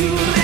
You.